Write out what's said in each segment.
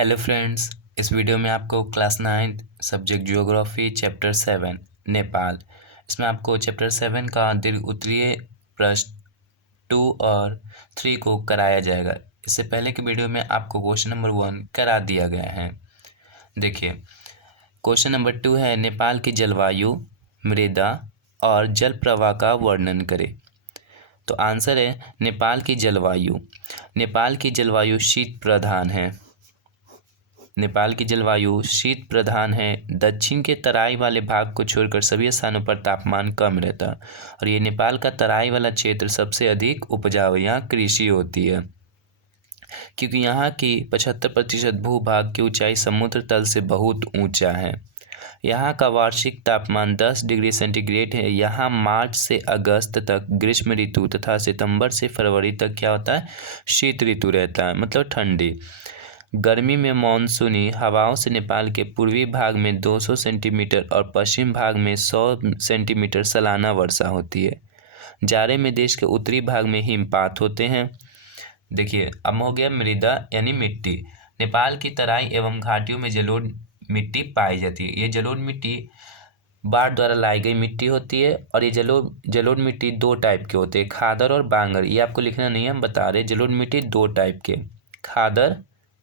Hello friends, इस video में आपको class 9 subject geography chapter 7 Nepal. इसमें आपको चैप्टर 7 का दीर्घ उत्तरीय प्रश्न 2 और 3 को कराया जाएगा। इससे पहले की वीडियो में आपको क्वेश्चन नंबर 1 करा दिया गया है। देखिए, क्वेश्चन नंबर 2 है नेपाल की जलवायु, मृदा और जल प्रवाह का वर्णन करें। तो आंसर है नेपाल की जलवायु। नेपाल की जलवायु शीत प्रधान है। नेपाल की जलवायु शीत प्रधान है। दक्षिण के तराई वाले भाग को छोड़कर सभी स्थानों पर तापमान कम रहता है और ये नेपाल का तराई वाला क्षेत्र सबसे अधिक उपजाऊ, यहाँ कृषि होती है क्योंकि यहाँ की 75% भूभाग की ऊंचाई समुद्र तल से बहुत ऊंचा है। यहाँ का वार्षिक तापमान 10 डिग्री सेंटीग्रेड है। यहाँ मार्च से अगस्त तक ग्रीष्म ऋतु तथा सितंबर से फरवरी तक क्या होता है, शीत ऋतु रहता है, मतलब ठंडी। गर्मी में मानसूनी हवाओं से नेपाल के पूर्वी भाग में 200 सेंटीमीटर और पश्चिम भाग में 100 सेंटीमीटर सालाना वर्षा होती है। जाड़े में देश के उत्तरी भाग में हिमपात होते हैं। देखिए, अब हो गया मृदा यानी मिट्टी। नेपाल की तराई एवं घाटियों में जलोढ़ मिट्टी पाई जाती है। ये जलोढ़ मिट्टी बाढ़ द्वारा लाई गई मिट्टी होती है और ये जलोढ़ मिट्टी दो टाइप के होते हैं, खादर और बांगर। ये आपको लिखना नहीं है, हम बता रहे। जलोढ़ मिट्टी दो टाइप के, खादर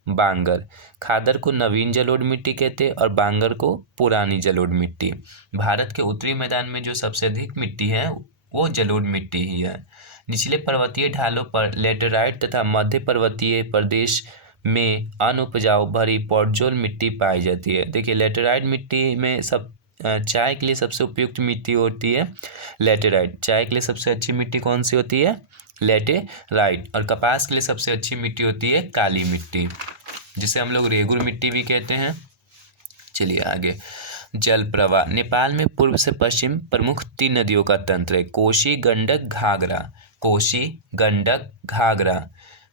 बांगर। खादर को नवीन जलोढ़ मिट्टी कहते हैं और बांगर को पुरानी जलोढ़ मिट्टी। भारत के उत्तरी मैदान में जो सबसे अधिक मिट्टी है वो जलोढ़ मिट्टी ही है। निचले पर्वतीय ढालों पर लेटेराइट तथा मध्य पर्वतीय प्रदेश में अनुपजाऊ भरी पोडजोल मिट्टी पाई जाती है। देखिए, लेटेराइट मिट्टी में चाय के लिए सबसे उपयुक्त मिट्टी होती है लेटेराइट। चाय के लिए सबसे अच्छी मिट्टी कौन सी होती है, लेटेराइट। और कपास के लिए सबसे अच्छी मिट्टी होती है काली मिट्टी, जिसे हम लोग रेगुर मिट्टी भी कहते हैं। चलिए आगे। जल प्रवाह। नेपाल में पूर्व से पश्चिम प्रमुख 3 नदियों का तंत्र है, कोशी, गंडक, घाघरा। कोशी, गंडक, घाघरा।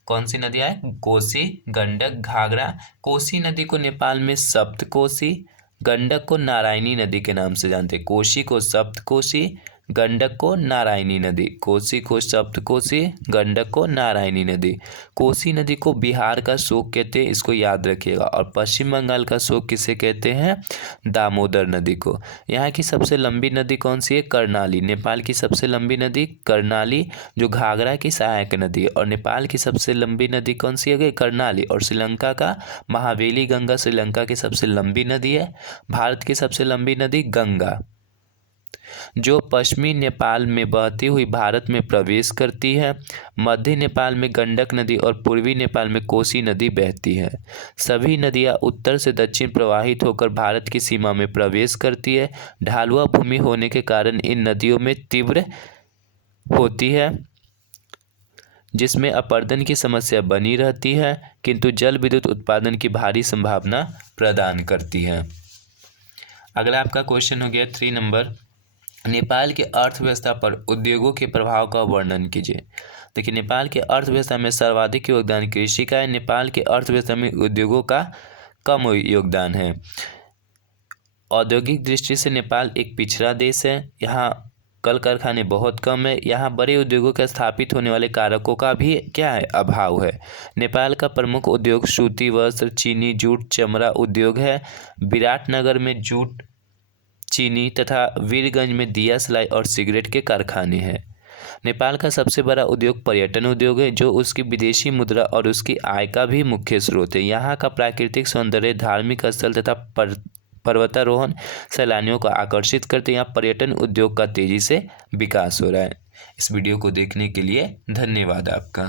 कौन सी नदियाँ है, कोसी, गंडक, घाघरा। कोसी नदी को नेपाल में सप्तकोशी, गंडक को नारायणी नदी के नाम से जानते हैं। कोशी को सप्तकोशी, गंडक को नारायणी नदी। कोसी को सप्तकोशी, गंडक को नारायणी नदी। कोसी नदी को बिहार का शोक कहते हैं, इसको याद रखिएगा। और पश्चिम बंगाल का शोक किसे कहते हैं, दामोदर नदी को। यहाँ की सबसे लंबी नदी कौन सी है, कर्णाली। नेपाल की सबसे लंबी नदी कर्णाली, जो घाघरा की सहायक नदी है। और नेपाल की सबसे लंबी नदी कौन सी है, कर्णाली। और श्रीलंका का महावेली गंगा श्रीलंका की सबसे लंबी नदी है। भारत की सबसे लंबी नदी गंगा, जो पश्चिमी नेपाल में बहती हुई भारत में प्रवेश करती है। मध्य नेपाल में गंडक नदी और पूर्वी नेपाल में कोसी नदी बहती है। सभी नदियां उत्तर से दक्षिण प्रवाहित होकर भारत की सीमा में प्रवेश करती है। ढालुआ भूमि होने के कारण इन नदियों में तीव्र होती है, जिसमें अपरदन की समस्या बनी रहती है, किंतु जल विद्युत उत्पादन की भारी संभावना प्रदान करती है। अगला आपका क्वेश्चन हो गया 3 नंबर। नेपाल की अर्थव्यवस्था पर उद्योगों के प्रभाव का वर्णन कीजिए। देखिए, नेपाल की अर्थव्यवस्था में सर्वाधिक योगदान कृषि का है। नेपाल की अर्थव्यवस्था में उद्योगों का कम योगदान है। औद्योगिक दृष्टि से नेपाल एक पिछड़ा देश है। यहाँ कल कारखाने बहुत कम है। यहाँ बड़े उद्योगों के स्थापित होने वाले कारकों का भी क्या है, अभाव है। नेपाल का प्रमुख उद्योग सूती वस्त्र, चीनी, जूट, चमड़ा उद्योग है। विराटनगर में जूट, चीनी तथा वीरगंज में दिया सिलाई और सिगरेट के कारखाने हैं। नेपाल का सबसे बड़ा उद्योग पर्यटन उद्योग है, जो उसकी विदेशी मुद्रा और उसकी आय का भी मुख्य स्रोत है। यहाँ का प्राकृतिक सौंदर्य, धार्मिक स्थल तथा पर्वतारोहण सैलानियों को आकर्षित करते हैं। यहाँ पर्यटन उद्योग का तेजी से विकास हो रहा है। इस वीडियो को देखने के लिए धन्यवाद आपका।